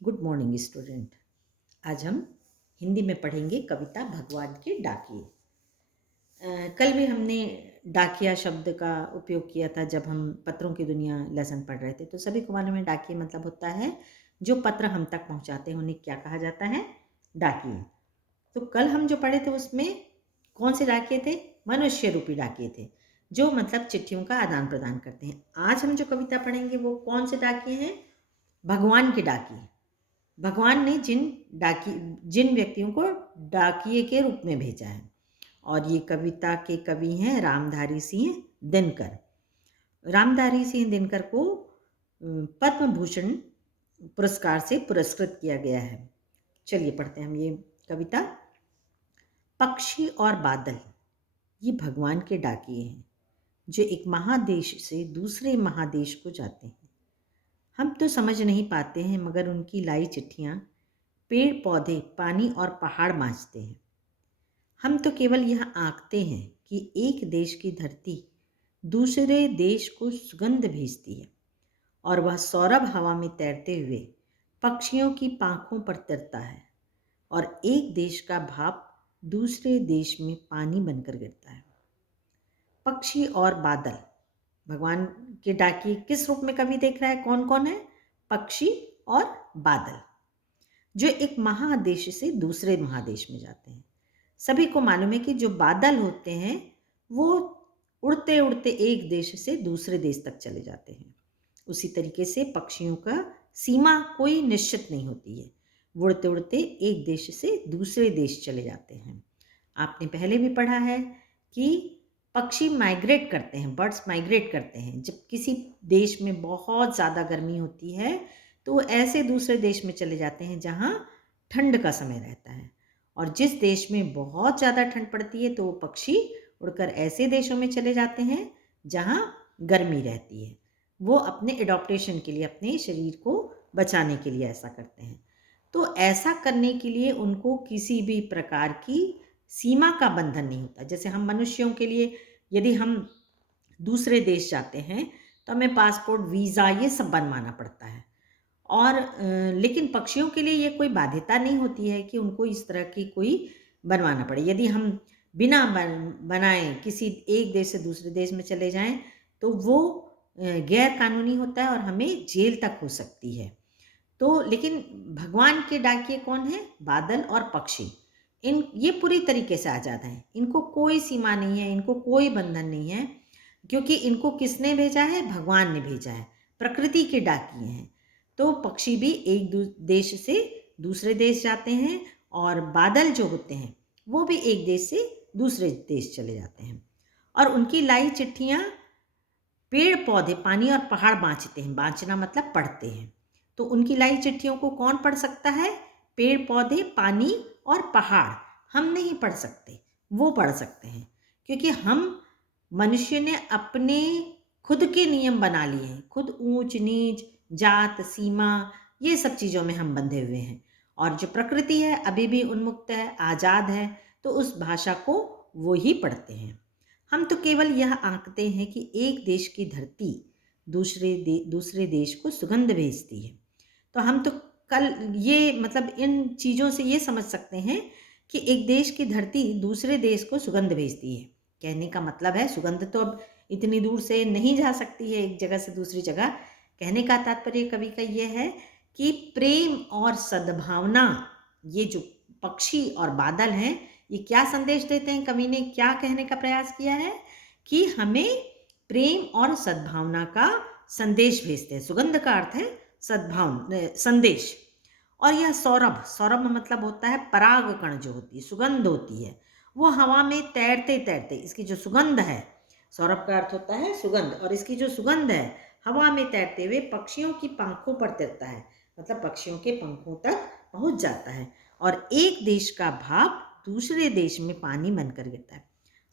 Good morning student. आज हम हिंदी में पढ़ेंगे कविता भगवान के डाकिए। कल भी हमने डाकिया शब्द का उपयोग किया था जब हम पत्रों की दुनिया लेसन पढ़ रहे थे। तो सभी को मालूम है डाकिए मतलब होता है जो पत्र हम तक पहुंचाते हैं, उन्हें क्या कहा जाता है? डाकिए। तो कल हम जो पढ़े थे उसमें कौन से डाकिए थे? मनुष्य रूपी डाकिए थे, जो मतलब चिट्ठियों का आदान प्रदान करते हैं। आज हम जो कविता पढ़ेंगे वो कौन से डाकिए हैं? भगवान के डाकिए। भगवान ने जिन व्यक्तियों को डाकिए के रूप में भेजा है। और ये कविता के कवि हैं रामधारी सिंह दिनकर। रामधारी सिंह दिनकर को पद्म भूषण पुरस्कार से पुरस्कृत किया गया है। चलिए पढ़ते हैं हम ये कविता। पक्षी और बादल ये भगवान के डाकिए हैं, जो एक महादेश से दूसरे महादेश को जाते हैं। हम तो समझ नहीं पाते हैं, मगर उनकी लाई चिट्ठियाँ पेड़ पौधे पानी और पहाड़ मांझते हैं। हम तो केवल यह आंकते हैं कि एक देश की धरती दूसरे देश को सुगंध भेजती है, और वह सौरभ हवा में तैरते हुए पक्षियों की पांखों पर तिरता है, और एक देश का भाप दूसरे देश में पानी बनकर गिरता है। पक्षी और बादल भगवान के डाकिए किस रूप में कवि देख रहा है? कौन कौन है? पक्षी और बादल, जो एक महादेश से दूसरे महादेश में जाते हैं। सभी को मालूम है कि जो बादल होते हैं वो उड़ते उड़ते एक देश से दूसरे देश तक चले जाते हैं। उसी तरीके से पक्षियों का सीमा कोई निश्चित नहीं होती है, उड़ते उड़ते एक देश से दूसरे देश चले जाते हैं। आपने पहले भी पढ़ा है कि पक्षी माइग्रेट करते हैं, बर्ड्स माइग्रेट करते हैं। जब किसी देश में बहुत ज़्यादा गर्मी होती है तो वो ऐसे दूसरे देश में चले जाते हैं जहाँ ठंड का समय रहता है, और जिस देश में बहुत ज़्यादा ठंड पड़ती है तो वो पक्षी उड़कर ऐसे देशों में चले जाते हैं जहाँ गर्मी रहती है। वो अपने एडॉप्टेशन के लिए, अपने शरीर को बचाने के लिए ऐसा करते हैं। तो ऐसा करने के लिए उनको किसी भी प्रकार की सीमा का बंधन नहीं होता। जैसे हम मनुष्यों के लिए यदि हम दूसरे देश जाते हैं तो हमें पासपोर्ट, वीज़ा ये सब बनवाना पड़ता है। और लेकिन पक्षियों के लिए ये कोई बाध्यता नहीं होती है कि उनको इस तरह की कोई बनवाना पड़े। यदि हम बिना बनाए किसी एक देश से दूसरे देश में चले जाएं तो वो गैर कानूनी होता है और हमें जेल तक हो सकती है। तो लेकिन भगवान के डाकिए कौन है? बादल और पक्षी। ये पूरी तरीके से आज़ाद हैं, इनको कोई सीमा नहीं है, इनको कोई बंधन नहीं है, क्योंकि इनको किसने भेजा है? भगवान ने भेजा है, प्रकृति के डाकिए हैं। तो पक्षी भी एक देश से दूसरे देश जाते हैं, और बादल जो होते हैं वो भी एक देश से दूसरे देश चले जाते हैं। और उनकी लाई चिट्ठियाँ पेड़ पौधे पानी और पहाड़ बाँचते हैं। बाँचना मतलब पढ़ते हैं। तो उनकी लाई चिट्ठियों को कौन पढ़ सकता है? पेड़ पौधे पानी और पहाड़। हम नहीं पढ़ सकते, वो पढ़ सकते हैं, क्योंकि हम मनुष्य ने अपने खुद के नियम बना लिए हैं। खुद ऊंच नीच, जात, सीमा, ये सब चीज़ों में हम बंधे हुए हैं। और जो प्रकृति है अभी भी उन्मुक्त है, आज़ाद है, तो उस भाषा को वो ही पढ़ते हैं। हम तो केवल यह आंकते हैं कि एक देश की धरती दूसरे देश को सुगंध भेजती है। तो हम तो कल ये मतलब इन चीज़ों से ये समझ सकते हैं कि एक देश की धरती दूसरे देश को सुगंध भेजती है। कहने का मतलब है सुगंध तो अब इतनी दूर से नहीं जा सकती है एक जगह से दूसरी जगह। कहने का तात्पर्य कवि का ये है कि प्रेम और सद्भावना, ये जो पक्षी और बादल हैं, ये क्या संदेश देते हैं? कवि ने क्या कहने का प्रयास किया है कि हमें प्रेम और सद्भावना का संदेश भेजते हैं। सुगंध का अर्थ है संदेश। और यह सौरभ, सौरभ मतलब होता है पराग कण जो होती है, सुगंध होती है, वो हवा में तैरते तैरते, इसकी जो सुगंध है, सौरभ का अर्थ होता है सुगंध, और इसकी जो सुगंध है हवा में तैरते हुए पक्षियों की पंखों पर तिरता है, मतलब पक्षियों के पंखों तक पहुंच जाता है, और एक देश का भाप दूसरे देश में पानी बनकर गिरता है।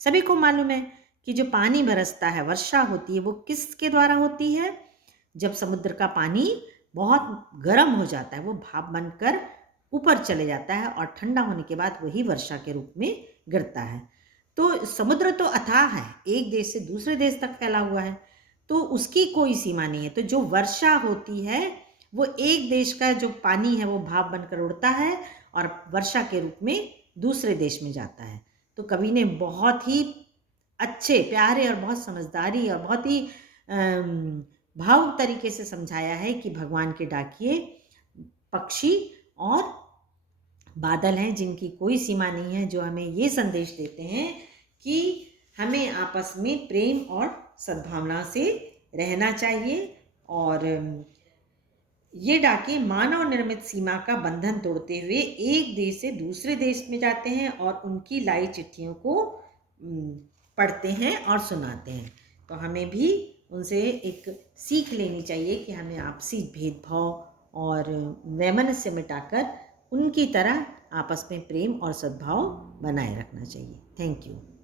सभी को मालूम है कि जो पानी बरसता है, वर्षा होती है, वो किसके द्वारा होती है? जब समुद्र का पानी बहुत गर्म हो जाता है, वो भाप बनकर ऊपर चले जाता है, और ठंडा होने के बाद वही वर्षा के रूप में गिरता है। तो समुद्र तो अथाह है, एक देश से दूसरे देश तक फैला हुआ है, तो उसकी कोई सीमा नहीं है। तो जो वर्षा होती है वो एक देश का जो पानी है वो भाप बनकर उड़ता है और वर्षा के रूप में दूसरे देश में जाता है। तो कवि ने बहुत ही अच्छे, प्यारे और बहुत समझदारी और बहुत ही भावुक तरीके से समझाया है कि भगवान के डाकिए पक्षी और बादल हैं जिनकी कोई सीमा नहीं है, जो हमें ये संदेश देते हैं कि हमें आपस में प्रेम और सद्भावना से रहना चाहिए। और ये डाके मानव निर्मित सीमा का बंधन तोड़ते हुए एक देश से दूसरे देश में जाते हैं और उनकी लाई चिट्ठियों को पढ़ते हैं और सुनाते हैं। तो हमें भी उनसे एक सीख लेनी चाहिए कि हमें आपसी भेदभाव और वैमनस्य मिटाकर उनकी तरह आपस में प्रेम और सद्भाव बनाए रखना चाहिए। Thank you.